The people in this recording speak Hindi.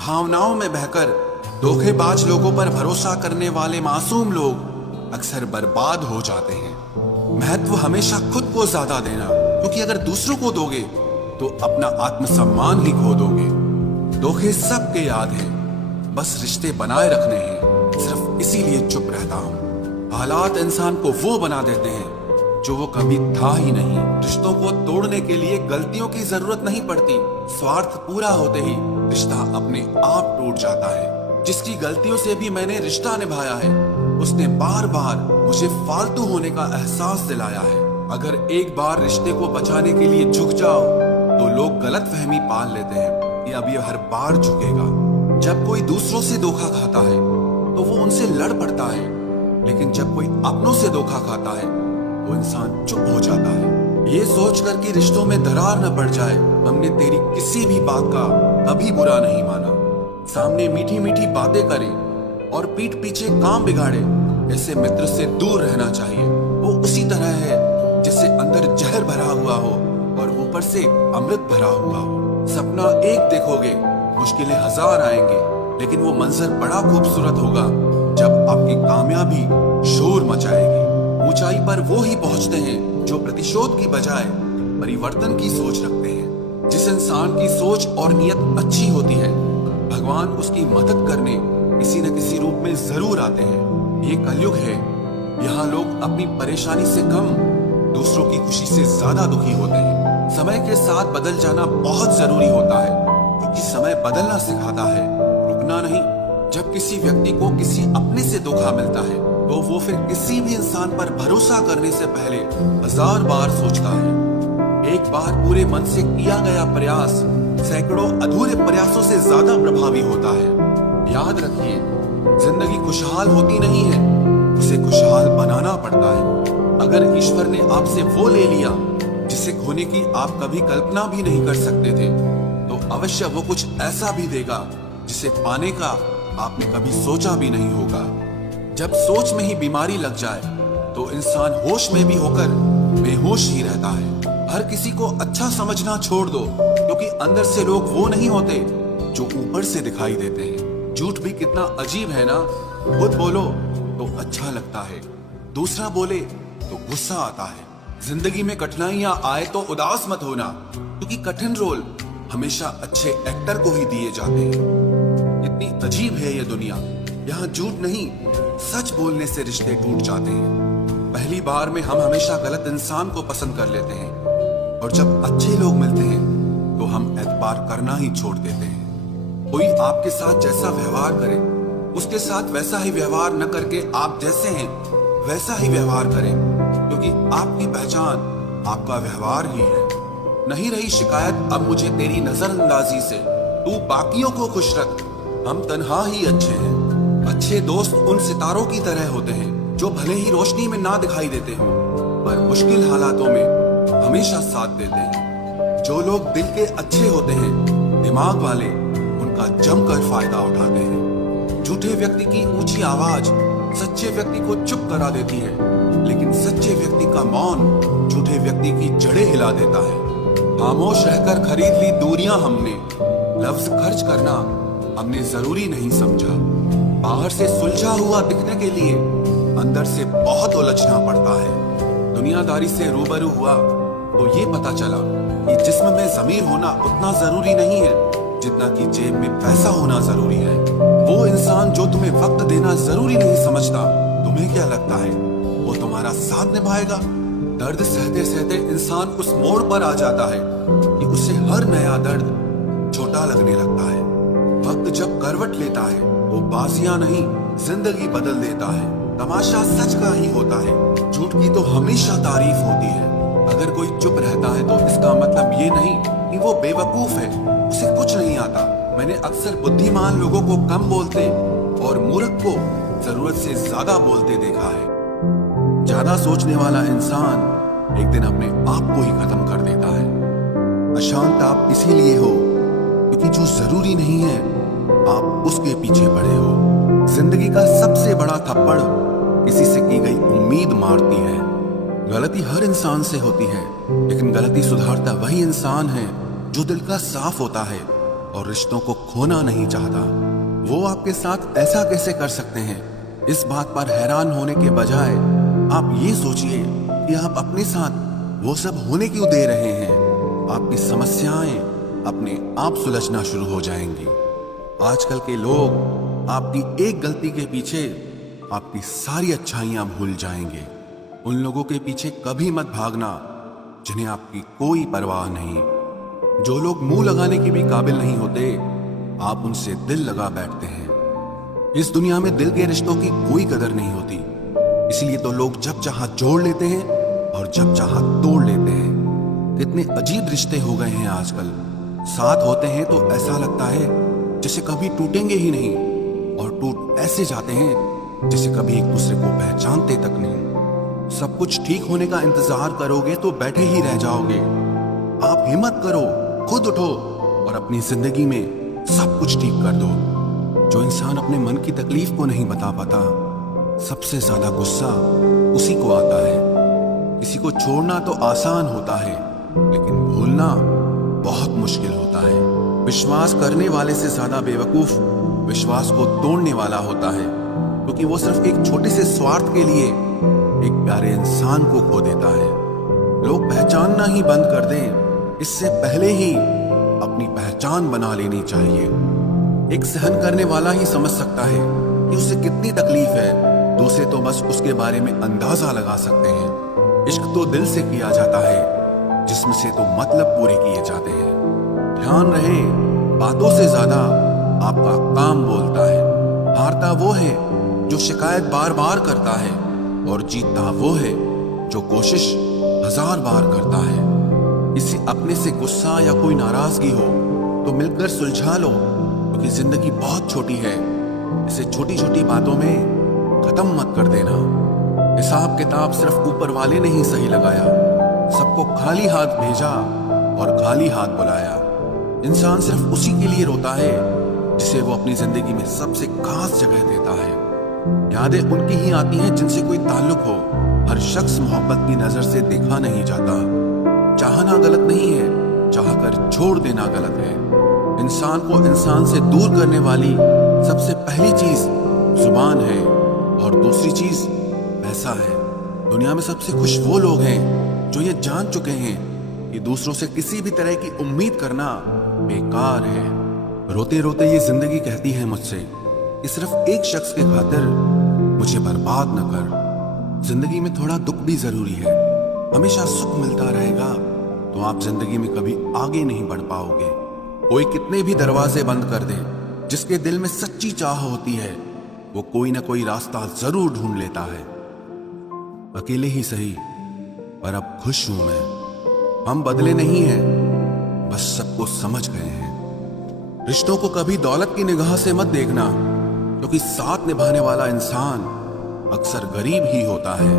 भावनाओं में बहकर धोखेबाज लोगों पर भरोसा करने वाले मासूम लोग अक्सर बर्बाद हो जाते हैं। महत्व हमेशा खुद को ज्यादा देना, क्योंकि अगर दूसरों को दोगे तो अपना आत्मसम्मान ही खो दोगे। धोखे सबके याद हैं, बस रिश्ते बनाए रखने हैं, सिर्फ इसीलिए चुप रहता हूँ। हालात इंसान को वो बना देते हैं जो वो कभी था ही नहीं। रिश्तों को तोड़ने के लिए गलतियों की जरूरत नहीं पड़ती, स्वार्थ पूरा होते ही रिश्ता अपने आप टूट जाता है। जिसकी गलतियों से भी मैंने रिश्ता निभाया है, उसने बार बार मुझे फालतू होने का एहसास दिलाया है। अगर एक बार रिश्ते को बचाने के लिए झुक जाओ तो लोग गलतफहमी पाल लेते हैं कि अब ये हर बार झुकेगा। जब कोई दूसरों से धोखा खाता है तो वो उनसे लड़ पड़ता है, लेकिन जब कोई अपनों से धोखा खाता है तो इंसान चुप हो जाता है। ये सोचकर कि रिश्तों में दरार न पड़ जाए, हमने तेरी किसी भी बात का कभी बुरा नहीं माना। सामने मीठी मीठी बातें करें और पीठ पीछे काम बिगाड़े, ऐसे मित्र से दूर रहना चाहिए। वो उसी तरह है जिससे अंदर जहर भरा हुआ हो और ऊपर से अमृत भरा हुआ हो। सपना एक देखोगे, मुश्किलें हजार आएंगे, लेकिन वो मंजर बड़ा खूबसूरत होगा जब आपकी कामयाबी शोर मचाएगी। ऊंचाई पर वो ही पहुंचते हैं जो प्रतिशोध की बजाय परिवर्तन की सोच रखते हैं। जिस इंसान की सोच और नियत अच्छी होती है, भगवान उसकी मदद करने किसी न किसी रूप में जरूर आते हैं। ये कलयुग है, यहाँ लोग अपनी परेशानी से कम दूसरों की खुशी से ज्यादा दुखी होते हैं। समय के साथ बदल जाना बहुत जरूरी होता है, क्योंकि समय बदलना सिखाता है, रुकना नहीं। जब किसी व्यक्ति को किसी अपने से धोखा मिलता है तो वो फिर किसी भी इंसान पर भरोसा करने से पहले हजार बार सोचता है। एक बार पूरे मन से किया गया प्रयास सैकड़ों अधूरे प्रयासों से ज्यादा प्रभावी होता है। याद रखिए, जिंदगी खुशहाल होती नहीं है, उसे खुशहाल बनाना पड़ता है। अगर ईश्वर ने आपसे वो ले लिया जिसे खोने की आप कभी कल्पना भी नहीं कर सकते थे, तो अवश्य वो कुछ ऐसा भी देगा जिसे पाने का आपने कभी सोचा भी नहीं होगा। जब सोच में ही बीमारी लग जाए तो इंसान होश में भी होकर बेहोश ही रहता है। हर किसी को अच्छा समझना छोड़ दो, क्योंकि अंदर से लोग वो नहीं होते जो ऊपर से दिखाई देते हैं। झूठ भी कितना अजीब है ना, खुद बोलो तो अच्छा लगता है, दूसरा बोले तो गुस्सा आता है। जिंदगी में कठिनाइयां आए तो उदास मत होना, क्योंकि कठिन रोल हमेशा अच्छे एक्टर को ही दिए जाते हैं। इतनी अजीब है ये दुनिया, यहाँ झूठ नहीं सच बोलने से रिश्ते टूट जाते हैं। पहली बार में हम हमेशा गलत इंसान को पसंद कर लेते हैं, और जब अच्छे लोग मिलते हैं तो हम एतबार करना ही छोड़ देते हैं। कोई आपके साथ जैसा व्यवहार करे, उसके साथ वैसा ही व्यवहार न करके आप जैसे हैं वैसा ही व्यवहार करें, क्योंकि आपकी पहचान आपका व्यवहार ही है। नहीं रही शिकायत अब मुझे तेरी नजरअंदाजी से, तू बाकियों को खुश रख, हम तन्हा ही अच्छे हैं। अच्छे दोस्त उन सितारों की तरह होते हैं जो भले ही रोशनी में ना दिखाई देते हो, पर मुश्किल हालातों में हमेशा साथ देते हैं। जो लोग दिल के अच्छे होते हैं, दिमाग वाले, उनका जमकर फायदा उठाते हैं। झूठे व्यक्ति की ऊंची आवाज सच्चे व्यक्ति को चुप करा देती है, लेकिन सच्चे व्यक्ति का मौन झूठे व्यक्ति की जड़ें हिला देता है। खामोश रहकर खरीद ली दूरियां हमने, लफ्ज खर्च करना हमने जरूरी नहीं समझा। बाहर से सुलझा हुआ दिखने के लिए अंदर से बहुत उलझना पड़ता है। दुनियादारी से रूबरू हुआ तो ये पता चला कि जिस्म में ज़मीर होना उतना जरूरी नहीं है जितना कि जेब में पैसा होना जरूरी है। वो इंसान जो तुम्हें वक्त देना जरूरी नहीं समझता, तुम्हें क्या लगता है वो तुम्हारा साथ निभाएगा? दर्द सहते सहते इंसान उस मोड़ पर आ जाता है कि उसे हर नया दर्द छोटा लगने लगता है। वक्त जब करवट लेता है वो बाजियां नहीं जिंदगी बदल देता है। तमाशा सच का ही होता है, झूठ की तो हमेशा तारीफ होती है। अगर कोई चुप रहता है तो इसका मतलब ये नहीं कि वो बेवकूफ है, उसे कुछ नहीं आता। मैंने अक्सर बुद्धिमान लोगों को कम बोलते और मूर्ख को जरूरत से ज्यादा बोलते देखा है। ज्यादा सोचने वाला इंसान एक दिन अपने आप को ही खत्म कर देता है। अशांत आप इसीलिए हो क्योंकि जो जरूरी नहीं है आप उसके पीछे पड़े हो। जिंदगी का सबसे बड़ा थप्पड़ किसी से की गई उम्मीद मारती है। गलती हर इंसान से होती है, लेकिन गलती सुधारता वही इंसान है जो दिल का साफ होता है। और रिश्तों को खोना नहीं चाहता। वो आपके साथ ऐसा कैसे कर सकते हैं? इस बात पर हैरान होने के बजाय आप ये सोचिए कि आप अपने साथ वो सब होने क्यों दे रहे हैं। आपकी समस्याएं अपने आप सुलझना शुरू हो जाएंगी। आजकल के लोग आपकी एक गलती के पीछे आपकी सारी अच्छाइयां भूल जाएंगे। उन लोगों के पीछे कभी मत भागना जिन्हें आपकी कोई परवाह नहीं। जो लोग मुंह लगाने के भी काबिल नहीं होते, आप उनसे दिल लगा बैठते हैं। इस दुनिया में दिल के रिश्तों की कोई कदर नहीं होती, इसलिए तो लोग जब चाहा जोड़ लेते हैं और जब चाहा तोड़ लेते हैं। कितने अजीब रिश्ते हो गए हैं आजकल। साथ होते हैं तो ऐसा लगता है जैसे कभी टूटेंगे ही नहीं, और टूट ऐसे जाते हैं जैसे कभी एक दूसरे को पहचानते तक नहीं। सब कुछ ठीक होने का इंतजार करोगे तो बैठे ही रह जाओगे। आप हिम्मत करो, खुद उठो और अपनी जिंदगी में सब कुछ ठीक कर दो। जो इंसान अपने मन की तकलीफ को नहीं बता पाता, सबसे ज्यादा गुस्सा उसी को आता है। किसी को छोड़ना तो आसान होता है, लेकिन भूलना बहुत मुश्किल होता है। विश्वास करने वाले से ज्यादा बेवकूफ विश्वास को तोड़ने वाला होता है, क्योंकि वो सिर्फ एक छोटे से स्वार्थ के लिए एक प्यारे इंसान को खो देता है। लोग पहचानना ही बंद कर दें, इससे पहले ही अपनी पहचान बना लेनी चाहिए। एक सहन करने वाला ही समझ सकता है कि उसे कितनी तकलीफ है, दूसरे तो बस उसके बारे में अंदाजा लगा सकते हैं। इश्क तो दिल से किया जाता है, जिस्म से तो मतलब पूरे किए जाते हैं। ध्यान रहे, बातों से ज्यादा आपका काम बोलता है। हारता वो है जो शिकायत बार बार करता है, और जीतता वो है जो कोशिश 1000 बार करता है। किसी अपने से गुस्सा या कोई नाराजगी हो तो मिलकर सुलझा लो, क्योंकि जिंदगी बहुत छोटी है। इसे छोटी छोटी बातों में खत्म मत कर देना। हिसाब किताब सिर्फ ऊपर वाले ने ही सही लगाया। सबको खाली हाथ भेजा और खाली हाथ बुलाया। इंसान सिर्फ उसी के लिए रोता है जिसे वो अपनी जिंदगी में सबसे खास जगह देता है। यादें उनकी ही आती हैं जिनसे कोई ताल्लुक हो। हर शख्स मोहब्बत की नजर से देखा नहीं जाता। चाहना गलत नहीं है, चाहकर छोड़ देना गलत है। इंसान को इंसान से दूर करने वाली सबसे पहली चीज जुबान है, और दूसरी चीज पैसा है। दुनिया में सबसे खुश वो लोग हैं जो ये जान चुके हैं कि दूसरों से किसी भी तरह की उम्मीद करना बेकार है। रोते रोते ये जिंदगी कहती है मुझसे कि सिर्फ एक शख्स के खातिर मुझे बर्बाद न कर। जिंदगी में थोड़ा दुख भी जरूरी है। हमेशा सुख मिलता रहेगा तो आप जिंदगी में कभी आगे नहीं बढ़ पाओगे। कोई कितने भी दरवाजे बंद कर दे, जिसके दिल में सच्ची चाह होती है वो कोई ना कोई रास्ता जरूर ढूंढ लेता है। अकेले ही सही, पर अब खुश हूं मैं। हम बदले नहीं हैं, बस सबको समझ गए हैं। रिश्तों को कभी दौलत की निगाह से मत देखना, क्योंकि साथ निभाने वाला इंसान अक्सर गरीब ही होता है।